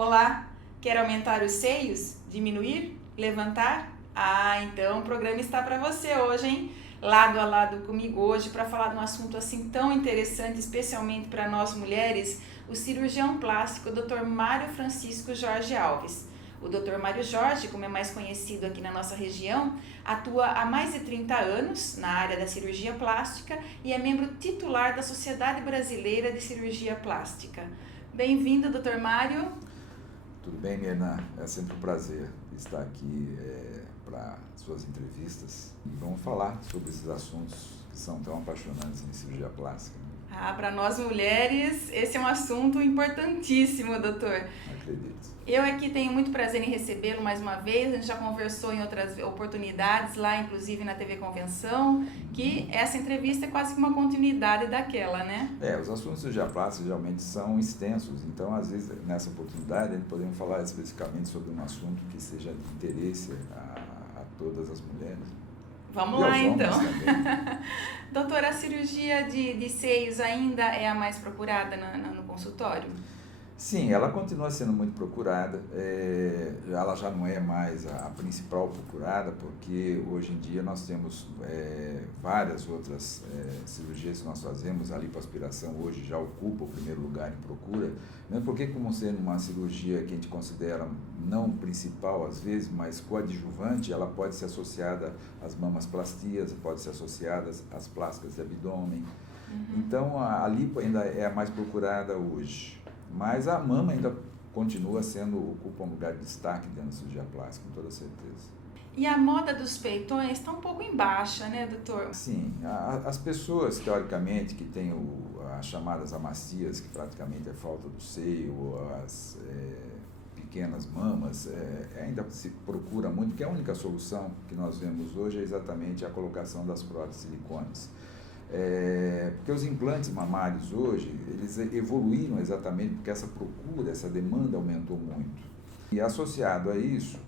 Olá, quer aumentar os seios? Diminuir? Levantar? Então o programa está para você hoje, hein? Lado a lado comigo hoje para falar de um assunto assim tão interessante, especialmente para nós mulheres, o cirurgião plástico Dr. Mário Francisco Jorge Alves. O Dr. Mário Jorge, como é mais conhecido aqui na nossa região, atua há mais de 30 anos na área da cirurgia plástica e é membro titular da Sociedade Brasileira de Cirurgia Plástica. Bem-vindo, Dr. Mário. Tudo bem, Mirna? É sempre um prazer estar aqui para suas entrevistas e vamos falar sobre esses assuntos que são tão apaixonantes em cirurgia plástica. Para nós mulheres, esse é um assunto importantíssimo, doutor. Acredito. Eu aqui tenho muito prazer em recebê-lo mais uma vez, a gente já conversou em outras oportunidades, lá inclusive na TV Convenção, que essa entrevista é quase que uma continuidade daquela, né? Os assuntos de cirurgia plástica geralmente são extensos, então às vezes nessa oportunidade podemos falar especificamente sobre um assunto que seja de interesse a todas as mulheres. Vamos lá então. Também. Doutora, a cirurgia de seios ainda é a mais procurada no consultório? Sim, ela continua sendo muito procurada, ela já não é mais a principal procurada, porque hoje em dia nós temos várias outras cirurgias que nós fazemos. A lipoaspiração hoje já ocupa o primeiro lugar em procura, né? Porque como sendo uma cirurgia que a gente considera não principal às vezes, mas coadjuvante, ela pode ser associada às mamasplastias, pode ser associada às plásticas de abdômen. Então a lipo ainda é a mais procurada hoje. Mas a mama ainda continua ocupa um lugar de destaque dentro da cirurgia plástica, com toda certeza. E a moda dos peitões está um pouco em baixa, né, doutor? Sim, as pessoas, teoricamente, que têm as chamadas amacias, que praticamente é falta do seio, as pequenas mamas, ainda se procura muito, porque a única solução que nós vemos hoje é exatamente a colocação das próteses silicones. Porque os implantes mamários hoje, eles evoluíram exatamente porque essa procura, essa demanda aumentou muito. E associado a isso,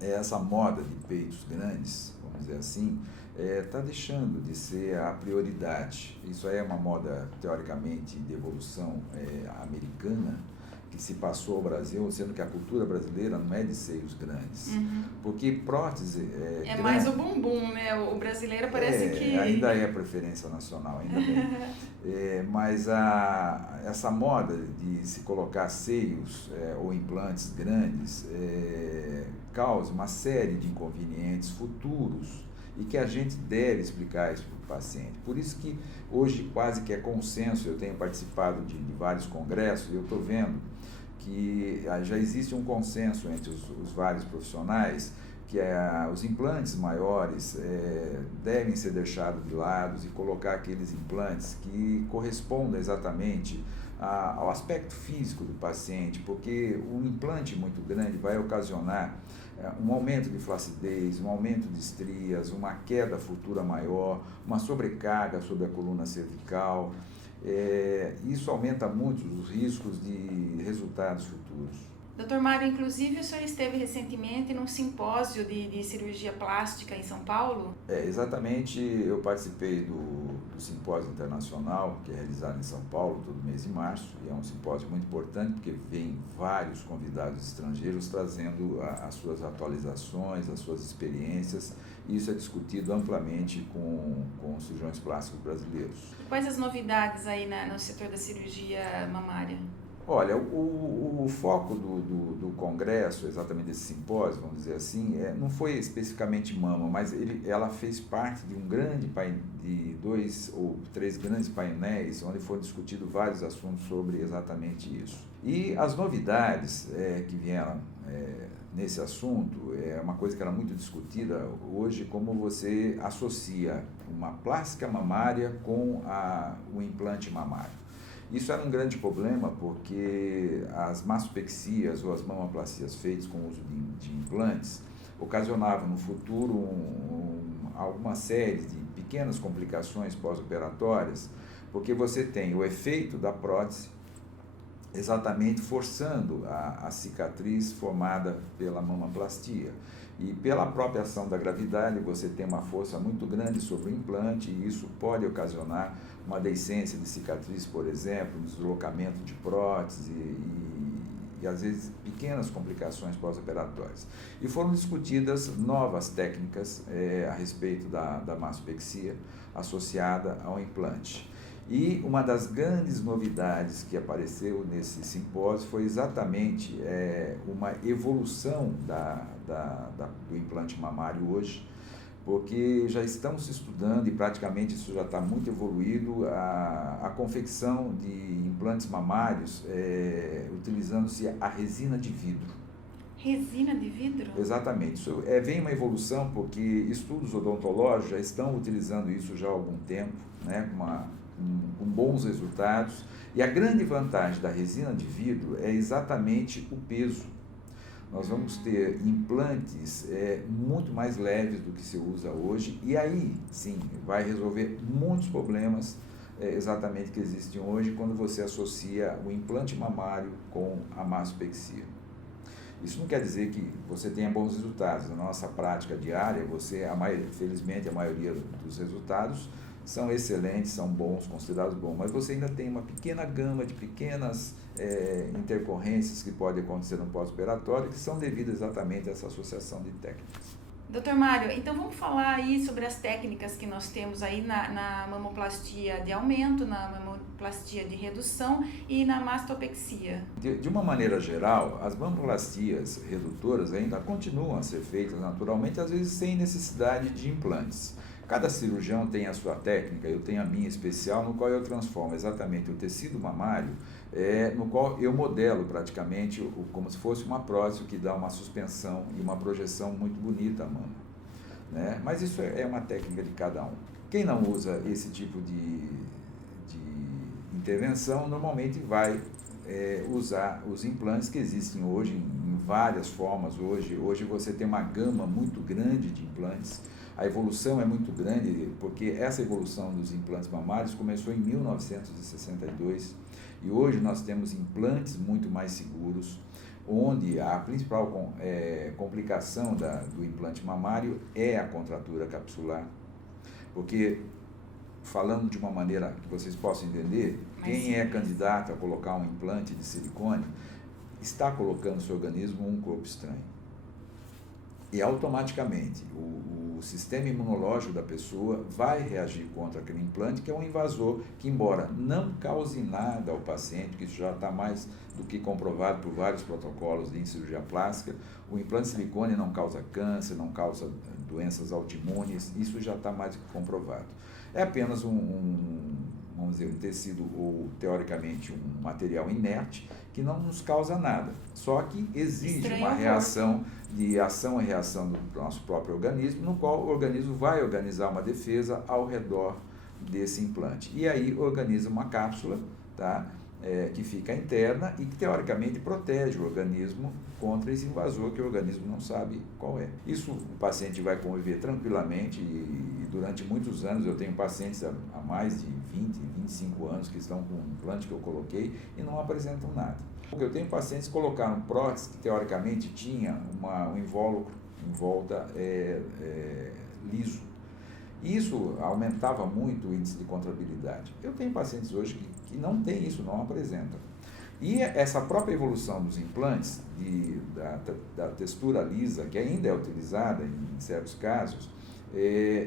essa moda de peitos grandes, vamos dizer assim, está deixando de ser a prioridade. Isso aí é uma moda, teoricamente, de evolução americana, que se passou ao Brasil, sendo que a cultura brasileira não é de seios grandes. Porque prótese grande, mais o bumbum, né? O brasileiro parece que... Ainda é a preferência nacional, ainda bem. Mas essa moda de se colocar seios ou implantes grandes causa uma série de inconvenientes futuros e que a gente deve explicar isso para o paciente. Por isso que hoje quase que é consenso, eu tenho participado de vários congressos e eu estou vendo que já existe um consenso entre os vários profissionais que os implantes maiores devem ser deixados de lado e colocar aqueles implantes que correspondam exatamente ao aspecto físico do paciente, porque um implante muito grande vai ocasionar um aumento de flacidez, um aumento de estrias, uma queda futura maior, uma sobrecarga sobre a coluna cervical. Isso aumenta muito os riscos de resultados futuros. Dr. Mário, inclusive o senhor esteve recentemente num simpósio de cirurgia plástica em São Paulo? Exatamente, eu participei do simpósio internacional, que é realizado em São Paulo todo mês de março, e é um simpósio muito importante, porque vem vários convidados estrangeiros trazendo as suas atualizações, as suas experiências, e isso é discutido amplamente com os cirurgiões plásticos brasileiros. Quais as novidades aí no setor da cirurgia mamária? Olha, o foco do congresso, exatamente desse simpósio, vamos dizer assim, não foi especificamente mama, mas ela fez parte de de 2 ou 3 grandes painéis, onde foram discutidos vários assuntos sobre exatamente isso. E as novidades que vieram nesse assunto é uma coisa que era muito discutida hoje, como você associa uma plástica mamária com o implante mamário. Isso era um grande problema porque as massopexias ou as mamaplastias feitas com o uso de implantes ocasionavam no futuro alguma série de pequenas complicações pós-operatórias, porque você tem o efeito da prótese exatamente forçando a cicatriz formada pela mamoplastia. E pela própria ação da gravidade, você tem uma força muito grande sobre o implante e isso pode ocasionar uma deiscência de cicatriz, por exemplo, deslocamento de prótese e às vezes pequenas complicações pós-operatórias. E foram discutidas novas técnicas a respeito da mastopexia associada ao implante. E uma das grandes novidades que apareceu nesse simpósio foi exatamente uma evolução do implante mamário hoje, porque já estão se estudando, e praticamente isso já está muito evoluído, a confecção de implantes mamários utilizando-se a resina de vidro. Resina de vidro? Exatamente. Isso vem uma evolução porque estudos odontológicos já estão utilizando isso já há algum tempo, né, com bons resultados. E a grande vantagem da resina de vidro é exatamente o peso. Nós vamos ter implantes muito mais leves do que se usa hoje, e aí, sim, vai resolver muitos problemas exatamente que existem hoje quando você associa o implante mamário com a mastopexia. Isso não quer dizer que você tenha bons resultados. Na nossa prática diária, felizmente a maioria dos resultados são excelentes, são bons, considerados bons, mas você ainda tem uma pequena gama de pequenas intercorrências que podem acontecer no pós-operatório, que são devidas exatamente a essa associação de técnicas. Doutor Mário, então vamos falar aí sobre as técnicas que nós temos aí na mamoplastia de aumento, na mamoplastia de redução e na mastopexia. De uma maneira geral, as mamoplastias redutoras ainda continuam a ser feitas naturalmente, às vezes sem necessidade de implantes. Cada cirurgião tem a sua técnica, eu tenho a minha especial, no qual eu transformo exatamente o tecido mamário, no qual eu modelo praticamente como se fosse uma prótese que dá uma suspensão e uma projeção muito bonita à mama, né? Mas isso é uma técnica de cada um. Quem não usa esse tipo de intervenção, normalmente vai usar os implantes que existem hoje em várias formas. Hoje você tem uma gama muito grande de implantes. A evolução é muito grande, porque essa evolução dos implantes mamários começou em 1962 e hoje nós temos implantes muito mais seguros, onde a principal complicação do implante mamário é a contratura capsular, porque, falando de uma maneira que vocês possam entender, quem é candidato a colocar um implante de silicone está colocando no seu organismo um corpo estranho. E automaticamente o sistema imunológico da pessoa vai reagir contra aquele implante, que é um invasor que, embora não cause nada ao paciente, que isso já está mais do que comprovado por vários protocolos de cirurgia plástica, o implante de silicone não causa câncer, não causa doenças autoimunes, isso já está mais do que comprovado. É apenas vamos dizer, um tecido ou, teoricamente, um material inerte que não nos causa nada. Só que exige uma reação de ação e reação do nosso próprio organismo, no qual o organismo vai organizar uma defesa ao redor desse implante. E aí organiza uma cápsula, tá? Que fica interna e que, teoricamente, protege o organismo contra esse invasor que o organismo não sabe qual é. Isso o paciente vai conviver tranquilamente e durante muitos anos eu tenho pacientes há mais de 20, 25 anos que estão com um implante que eu coloquei e não apresentam nada. Eu tenho pacientes que colocaram prótese que, teoricamente, tinha um invólucro em volta liso. Isso aumentava muito o índice de contrabilidade. Eu tenho pacientes hoje que não tem isso, não apresentam. E essa própria evolução dos implantes, da textura lisa, que ainda é utilizada em certos casos,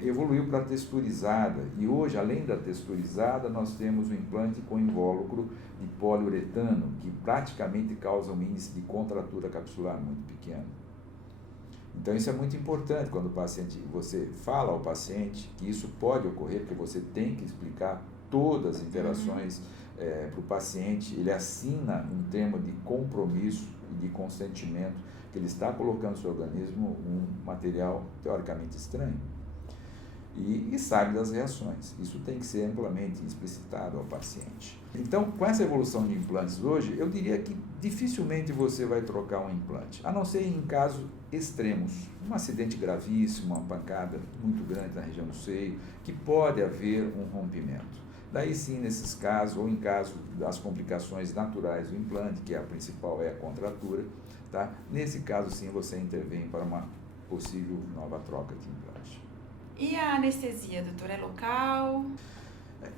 evoluiu para a texturizada. E hoje, além da texturizada, nós temos o implante com invólucro de poliuretano, que praticamente causa um índice de contratura capsular muito pequeno. Então isso é muito importante quando você fala ao paciente que isso pode ocorrer, porque você tem que explicar todas as interações para o paciente. Ele assina um termo de compromisso e de consentimento que ele está colocando no seu organismo um material teoricamente estranho e sabe das reações. Isso tem que ser amplamente explicitado ao paciente. Então, com essa evolução de implantes hoje, eu diria que dificilmente você vai trocar um implante, a não ser em casos extremos, um acidente gravíssimo, uma pancada muito grande na região do seio, que pode haver um rompimento. Daí sim, nesses casos, ou em caso das complicações naturais do implante, que a principal é a contratura, tá? Nesse caso sim, você intervém para uma possível nova troca de implante. E a anestesia, doutor, é local?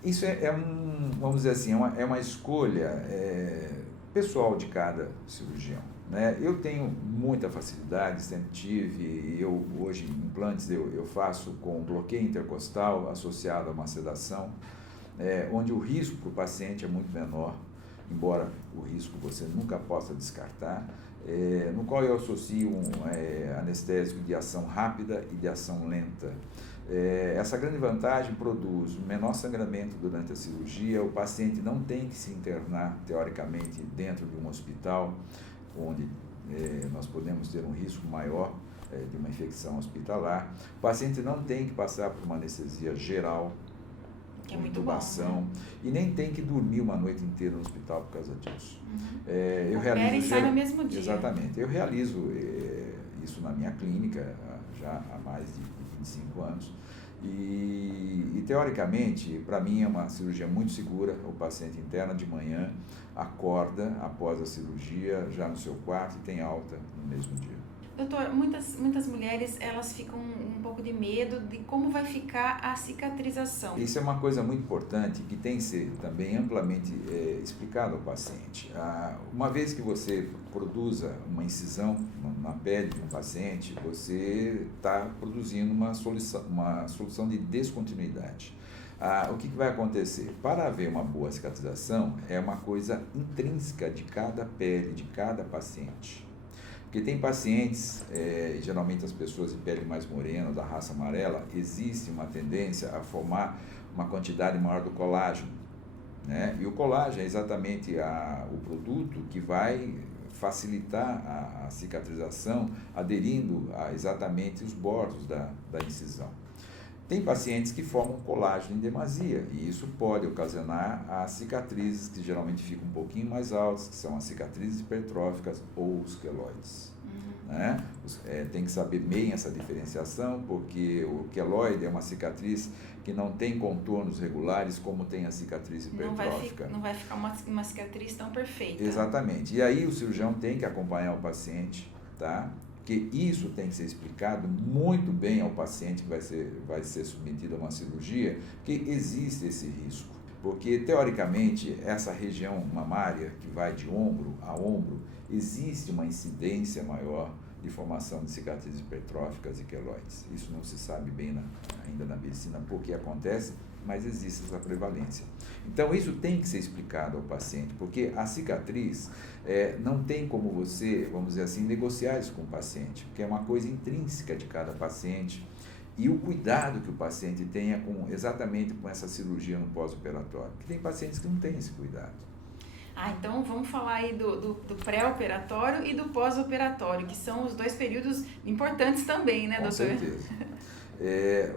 Isso vamos dizer assim, é uma escolha pessoal de cada cirurgião, né? Eu tenho muita facilidade, sempre tive, e eu hoje implantes eu faço com bloqueio intercostal associado a uma sedação, onde o risco para o paciente é muito menor, embora o risco você nunca possa descartar, no qual eu associo um anestésico de ação rápida e de ação lenta. Essa grande vantagem produz menor sangramento durante a cirurgia, o paciente não tem que se internar, teoricamente, dentro de um hospital, onde nós podemos ter um risco maior de uma infecção hospitalar. O paciente não tem que passar por uma anestesia geral, que é muito intubação, bom, né? E nem tem que dormir uma noite inteira no hospital por causa disso. Eu realizo e sai no mesmo dia. Exatamente. Eu realizo isso na minha clínica já há mais de 25 anos. E teoricamente, para mim é uma cirurgia muito segura. O paciente interna de manhã, acorda após a cirurgia, já no seu quarto e tem alta no mesmo dia. Doutor, muitas mulheres, elas ficam um pouco de medo de como vai ficar a cicatrização. Isso é uma coisa muito importante que tem que ser também amplamente explicado ao paciente. Uma vez que você produza uma incisão na pele de um paciente, você está produzindo uma solução de descontinuidade. O que vai acontecer? Para haver uma boa cicatrização, é uma coisa intrínseca de cada pele, de cada paciente. Porque tem pacientes, geralmente as pessoas de pele mais morena, da raça amarela, existe uma tendência a formar uma quantidade maior do colágeno, né? E o colágeno é exatamente o produto que vai facilitar a cicatrização, aderindo a exatamente os bordos da incisão. Tem pacientes que formam colágeno em demasia, e isso pode ocasionar as cicatrizes que geralmente ficam um pouquinho mais altas, que são as cicatrizes hipertróficas ou os queloides. Né? Tem que saber bem essa diferenciação, porque o queloide é uma cicatriz que não tem contornos regulares como tem a cicatriz hipertrófica. Não vai ficar uma cicatriz tão perfeita. Exatamente. E aí o cirurgião tem que acompanhar o paciente, tá? Porque isso tem que ser explicado muito bem ao paciente que vai ser submetido a uma cirurgia, que existe esse risco. Porque, teoricamente, essa região mamária, que vai de ombro a ombro, existe uma incidência maior de formação de cicatrizes hipertróficas e queloides. Isso não se sabe bem ainda na medicina por que acontece, mas existe essa prevalência. Então, isso tem que ser explicado ao paciente, porque a cicatriz não tem como você, vamos dizer assim, negociar isso com o paciente, porque é uma coisa intrínseca de cada paciente, e o cuidado que o paciente tenha exatamente com essa cirurgia no pós-operatório, porque tem pacientes que não têm esse cuidado. Então vamos falar aí do pré-operatório e do pós-operatório, que são os dois períodos importantes também, né, doutor? Com certeza.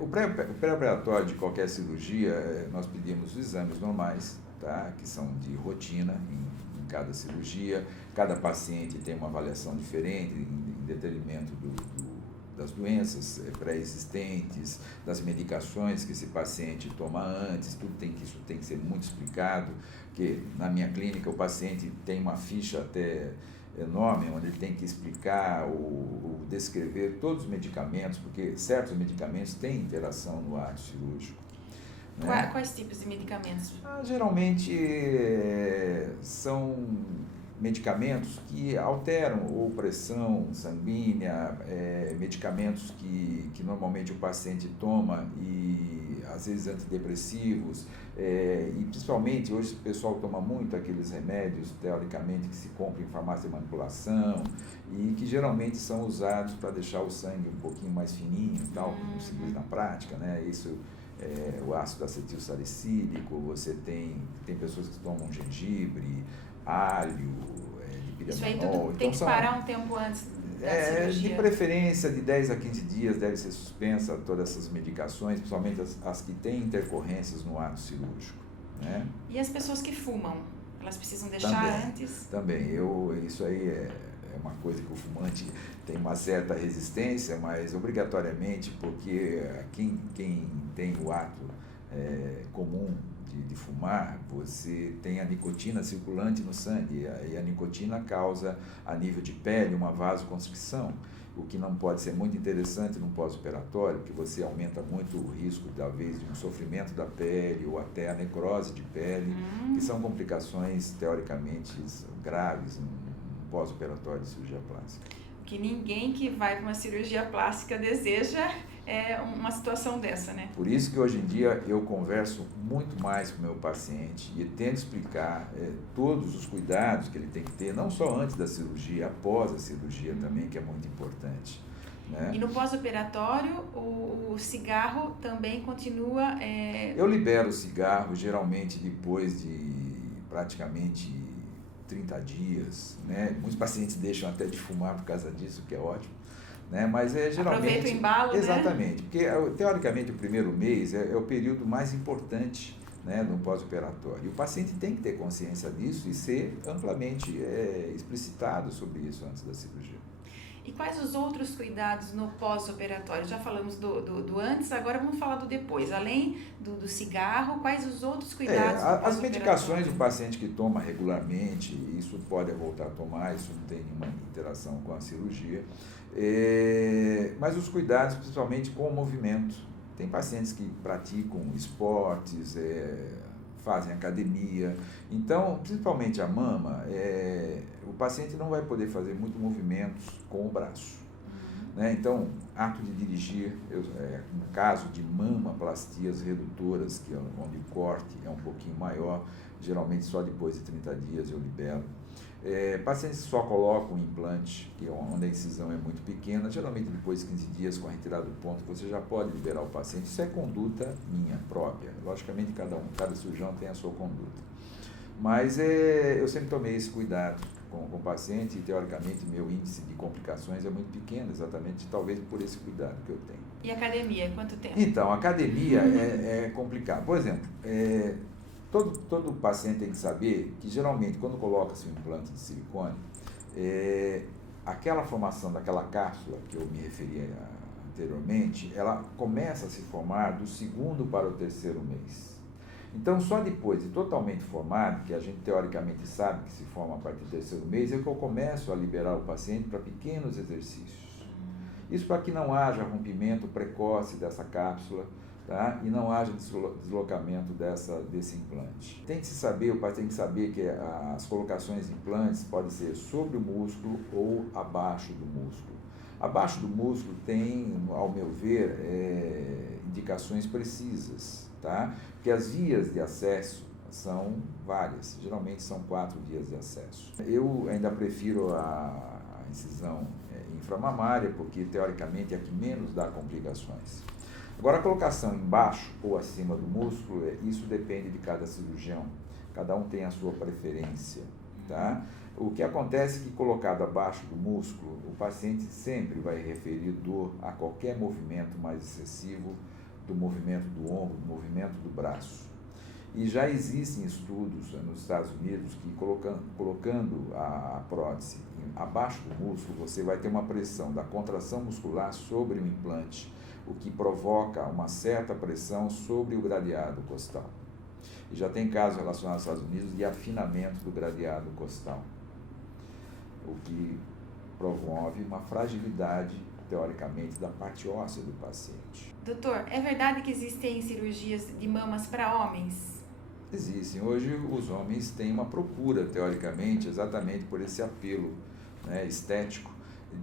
O pré-operatório de qualquer cirurgia, nós pedimos os exames normais, tá? Que são de rotina em cada cirurgia. Cada paciente tem uma avaliação diferente em detrimento das doenças pré-existentes, das medicações que esse paciente toma antes, isso tem que ser muito explicado, porque na minha clínica o paciente tem uma ficha até enorme, onde ele tem que explicar ou descrever todos os medicamentos, porque certos medicamentos têm interação no ato cirúrgico. Né? Quais tipos de medicamentos? Geralmente são medicamentos que alteram ou pressão sanguínea, medicamentos que normalmente o paciente toma e às vezes antidepressivos, e principalmente hoje o pessoal toma muito aqueles remédios teoricamente que se compra em farmácia de manipulação e que geralmente são usados para deixar o sangue um pouquinho mais fininho e tal, como se diz na prática, né? Isso o ácido acetil salicílico, você tem pessoas que tomam gengibre, alho, dipiramanol. Isso aí tudo tem que parar um tempo antes da cirurgia? De preferência, de 10 a 15 dias deve ser suspensa todas essas medicações, principalmente as que têm intercorrências no ato cirúrgico. Né? E as pessoas que fumam, elas precisam deixar antes? Também, isso aí é uma coisa que o fumante tem uma certa resistência, mas obrigatoriamente, porque quem tem o ato comum de fumar, você tem a nicotina circulante no sangue, e a nicotina causa, a nível de pele, uma vasoconstricção. o que não pode ser muito interessante no pós-operatório, que você aumenta muito o risco, talvez, de um sofrimento da pele ou até a necrose de pele, que são complicações, teoricamente, graves no pós-operatório de cirurgia plástica. Que ninguém que vai para uma cirurgia plástica deseja uma situação dessa, né? Por isso que hoje em dia eu converso muito mais com o meu paciente e tento explicar todos os cuidados que ele tem que ter, não só antes da cirurgia, após a cirurgia também, que é muito importante. Né? E no pós-operatório, o cigarro também continua... Eu libero o cigarro geralmente depois de praticamente 30 dias, né? Muitos pacientes deixam até de fumar por causa disso, que é ótimo, né? Mas geralmente... Aproveita o embalo, exatamente, né? Porque teoricamente o primeiro mês é o período mais importante, né, no pós-operatório. E o paciente tem que ter consciência disso e ser amplamente explicitado sobre isso antes da cirurgia. E quais os outros cuidados no pós-operatório? Já falamos do antes, agora vamos falar do depois. Além do cigarro, quais os outros cuidados no pós-operatório? As medicações do paciente que toma regularmente, isso pode voltar a tomar, isso não tem nenhuma interação com a cirurgia. Mas os cuidados, principalmente com o movimento. Tem pacientes que praticam esportes, fazem academia. Então, principalmente a mama, o paciente não vai poder fazer muito movimentos com o braço. Né? Então, ato de dirigir, no caso de mamaplastias redutoras, onde o corte é um pouquinho maior, geralmente só depois de 30 dias eu libero. Pacientes que só colocam um implante, onde a incisão é muito pequena, geralmente depois de 15 dias com a retirada do ponto, você já pode liberar o paciente. Isso é conduta minha própria. Logicamente, cada cirurgião tem a sua conduta. Mas eu sempre tomei esse cuidado com o paciente e, teoricamente, meu índice de complicações é muito pequeno, exatamente, talvez por esse cuidado que eu tenho. E academia, quanto tempo? Então, a academia é complicado. Por exemplo, todo paciente tem que saber que, geralmente, quando coloca-se um implante de silicone, aquela formação daquela cápsula que eu me referi anteriormente, ela começa a se formar do 2º para o 3º mês. Então, só depois de totalmente formado, que a gente teoricamente sabe que se forma a partir do 3º mês, é que eu começo a liberar o paciente para pequenos exercícios. Isso para que não haja rompimento precoce dessa cápsula, tá? E não haja deslocamento desse implante. Tem que se saber, o paciente tem que saber que as colocações de implantes podem ser sobre o músculo ou abaixo do músculo. Abaixo do músculo tem, ao meu ver, indicações precisas, tá? Porque as vias de acesso são várias, geralmente são 4 vias de acesso. Eu ainda prefiro a incisão inframamária, porque teoricamente é a que menos dá complicações. Agora, a colocação embaixo ou acima do músculo, isso depende de cada cirurgião, cada um tem a sua preferência, tá? O que acontece é que, colocado abaixo do músculo, o paciente sempre vai referir dor a qualquer movimento mais excessivo do movimento do ombro, do movimento do braço. E já existem estudos nos Estados Unidos que, colocando a prótese abaixo do músculo, você vai ter uma pressão da contração muscular sobre o implante, o que provoca uma certa pressão sobre o gradeado costal. E já tem casos relacionados aos Estados Unidos de afinamento do gradeado costal, o que promove uma fragilidade, teoricamente, da parte óssea do paciente. Doutor, é verdade que existem cirurgias de mamas para homens? Existem. Hoje os homens têm uma procura, teoricamente, exatamente por esse apelo, né, estético,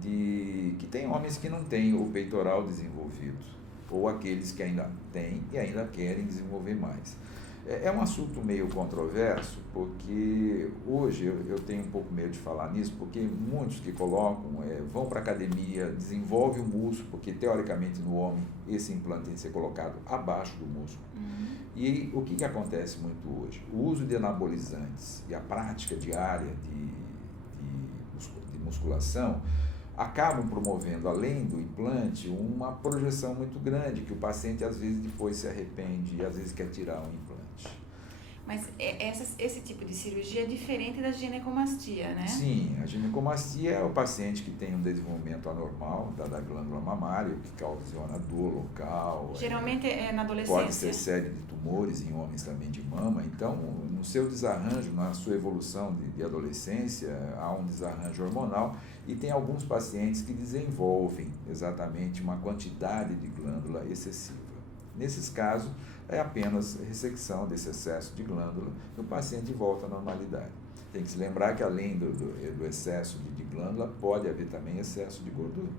que tem homens que não têm o peitoral desenvolvido, ou aqueles que ainda têm e ainda querem desenvolver mais. É um assunto meio controverso, porque hoje eu tenho um pouco medo de falar nisso, porque muitos que colocam, vão para a academia, desenvolvem o músculo, porque teoricamente no homem esse implante tem que ser colocado abaixo do músculo. E o que acontece muito hoje? O uso de anabolizantes e a prática diária de musculação acabam promovendo, além do implante, uma projeção muito grande, que o paciente às vezes depois se arrepende e às vezes quer tirar o implante. Mas esse tipo de cirurgia é diferente da ginecomastia, né? Sim, a ginecomastia é o paciente que tem um desenvolvimento anormal da glândula mamária, o que ocasiona dor local. Geralmente é na adolescência. Pode ser série de tumores em homens também de mama. Então, no seu desarranjo, na sua evolução de adolescência, há um desarranjo hormonal e tem alguns pacientes que desenvolvem exatamente uma quantidade de glândula excessiva. Nesses casos, é apenas ressecção desse excesso de glândula e o paciente volta à normalidade. Tem que se lembrar que além do excesso de glândula, pode haver também excesso de gordura,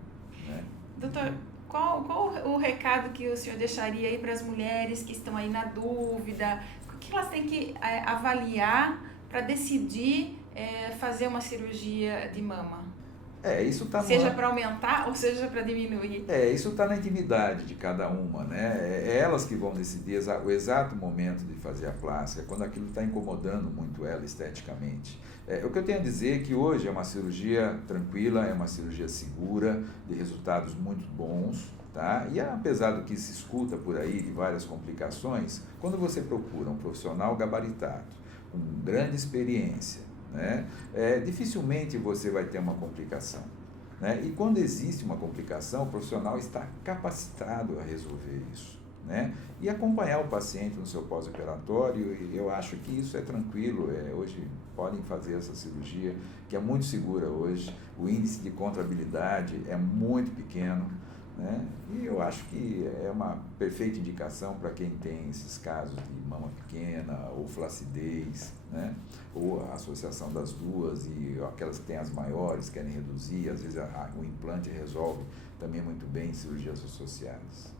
né? Doutor, qual o recado que o senhor deixaria aí para as mulheres que estão aí na dúvida? O que elas têm que avaliar para decidir fazer uma cirurgia de mama? Isso tá seja para aumentar ou seja para diminuir. Isso está na intimidade de cada uma, né? É elas que vão decidir o exato momento de fazer a plástica, quando aquilo está incomodando muito ela esteticamente. O que eu tenho a dizer é que hoje é uma cirurgia tranquila, é uma cirurgia segura, de resultados muito bons, tá? E apesar do que se escuta por aí, de várias complicações, quando você procura um profissional gabaritado, com grande experiência, né? Dificilmente você vai ter uma complicação, né? E quando existe uma complicação, o profissional está capacitado a resolver isso, né? E acompanhar o paciente no seu pós-operatório, e eu acho que isso é tranquilo. Hoje podem fazer essa cirurgia, que é muito segura hoje, o índice de contrabilidade é muito pequeno, né? E eu acho que é uma perfeita indicação para quem tem esses casos de mama pequena ou flacidez, né? Ou a associação das duas, e aquelas que têm as maiores querem reduzir, às vezes o implante resolve também muito bem em cirurgias associadas.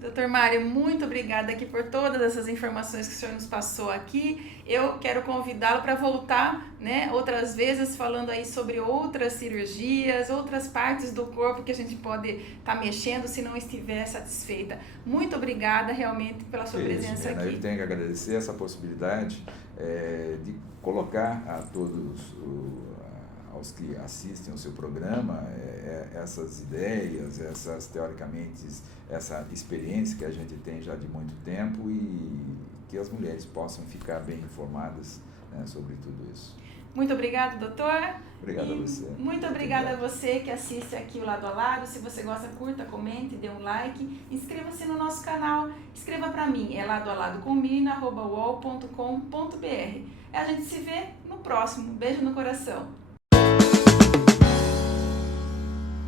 Doutor Mário, muito obrigada aqui por todas essas informações que o senhor nos passou aqui. Eu quero convidá-lo para voltar, né, outras vezes falando aí sobre outras cirurgias, outras partes do corpo que a gente pode estar mexendo se não estiver satisfeita. Muito obrigada realmente pela sua presença aqui. Eu tenho que agradecer essa possibilidade de colocar a todos aos que assistem ao seu programa, essas ideias, teoricamente, essa experiência que a gente tem já de muito tempo, e que as mulheres possam ficar bem informadas, né, sobre tudo isso. Muito obrigada, doutor. Obrigado a você. Muito obrigada a você que assiste aqui o Lado a Lado. Se você gosta, curta, comente, dê um like. Inscreva-se no nosso canal. Escreva para mim, ladoaladocombina@uol.com.br. A gente se vê no próximo. Beijo no coração.